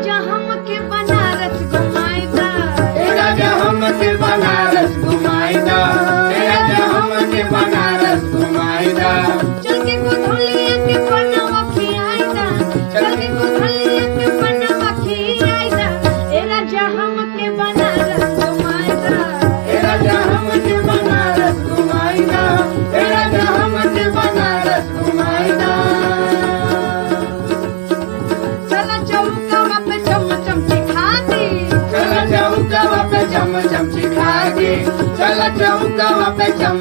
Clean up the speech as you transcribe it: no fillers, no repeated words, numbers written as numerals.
राजा हमके बनारस घुमाइदा, ए राजा हमके बनारस घुमाइदा, ए राजा हमके बनारस घुमाइदा। चल के गोधलिया के बनवा खियाइदा, चल के गोधलिया के बनवा खियाइदा। ए राजा हमके बनारस घुमाइदा, ए राजा हमके बनारस घुमाइदा, ए राजा हमके बनारस घुमाइदा। चला चौकावा पे चमचम सिखा दी, चला चौकावा पे चमचम सिखा दी, चला चौकावा पे चम